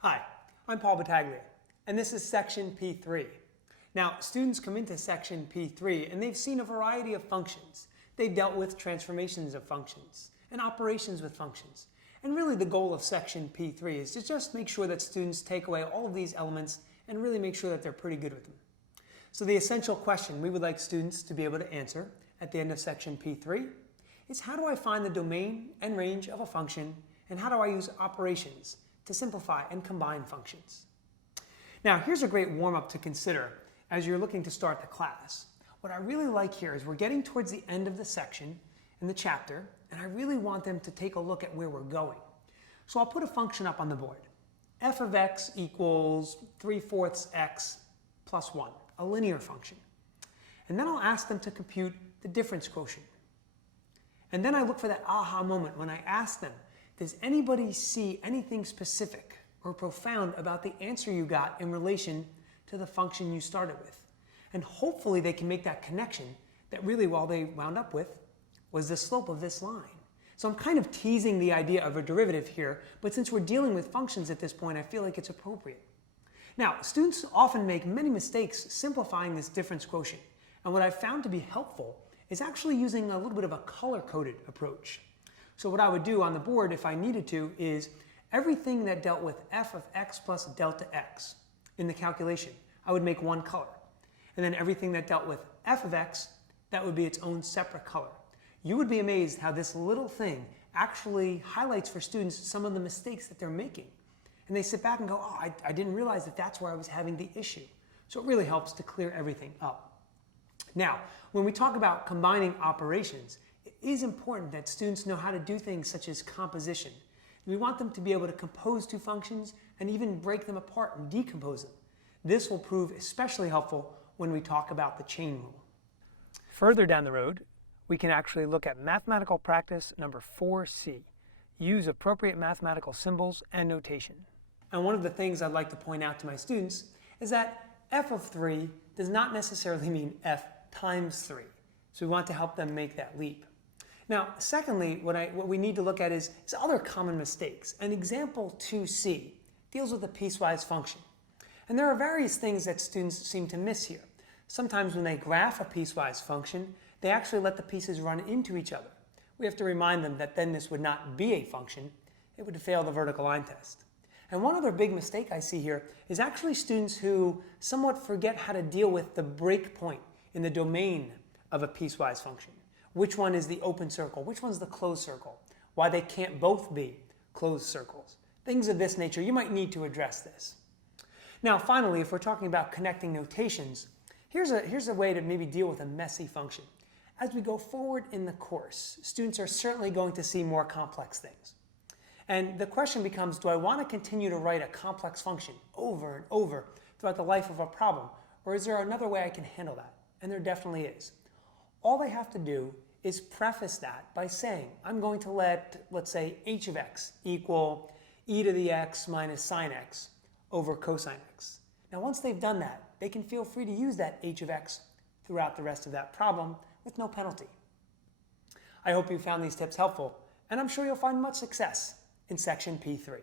Hi, I'm Paul Battaglia, and this is Section P3. Now, students come into Section P3 and they've seen a variety of functions. They've dealt with transformations of functions and operations with functions. And really the goal of Section P3 is to just make sure that students take away all of these elements and really make sure that they're pretty good with them. So the essential question we would like students to be able to answer at the end of Section P3 is, how do I find the domain and range of a function, and how do I use operations to simplify and combine functions? Now, here's a great warm-up to consider as you're looking to start the class. What I really like here is we're getting towards the end of the section in the chapter, and I really want them to take a look at where we're going. So I'll put a function up on the board. F of x equals 3/4 x plus 1, a linear function. And then I'll ask them to compute the difference quotient. And then I look for that aha moment when I ask them, does anybody see anything specific or profound about the answer you got in relation to the function you started with? And hopefully they can make that connection that really all they wound up with was the slope of this line. So I'm kind of teasing the idea of a derivative here, but since we're dealing with functions at this point, I feel like it's appropriate. Now, students often make many mistakes simplifying this difference quotient. And what I've found to be helpful is actually using a little bit of a color-coded approach. So what I would do on the board, if I needed to, is everything that dealt with f of x plus delta x in the calculation, I would make one color. And then everything that dealt with f of x, that would be its own separate color. You would be amazed how this little thing actually highlights for students some of the mistakes that they're making. And they sit back and go, oh, I didn't realize that that's where I was having the issue. So it really helps to clear everything up. Now, when we talk about combining operations, it is important that students know how to do things such as composition. We want them to be able to compose two functions and even break them apart and decompose them. This will prove especially helpful when we talk about the chain rule. Further down the road, we can actually look at mathematical practice number 4C. Use appropriate mathematical symbols and notation. And one of the things I'd like to point out to my students is that f of 3 does not necessarily mean f times 3. So we want to help them make that leap. Now, secondly, what we need to look at is other common mistakes. And example 2C deals with a piecewise function. And there are various things that students seem to miss here. Sometimes when they graph a piecewise function, they actually let the pieces run into each other. We have to remind them that then this would not be a function. It would fail the vertical line test. And one other big mistake I see here is actually students who somewhat forget how to deal with the break point in the domain of a piecewise function. Which one is the open circle? Which one's the closed circle? Why they can't both be closed circles. Things of this nature, you might need to address this. Now finally, if we're talking about connecting notations, here's a way to maybe deal with a messy function. As we go forward in the course, students are certainly going to see more complex things. And the question becomes, do I want to continue to write a complex function over and over throughout the life of a problem? Or is there another way I can handle that? And there definitely is. All they have to do is preface that by saying, I'm going to let, let's say, h of x equal e to the x minus sine x over cosine x. Now once they've done that, they can feel free to use that h of x throughout the rest of that problem with no penalty. I hope you found these tips helpful, and I'm sure you'll find much success in Section P3.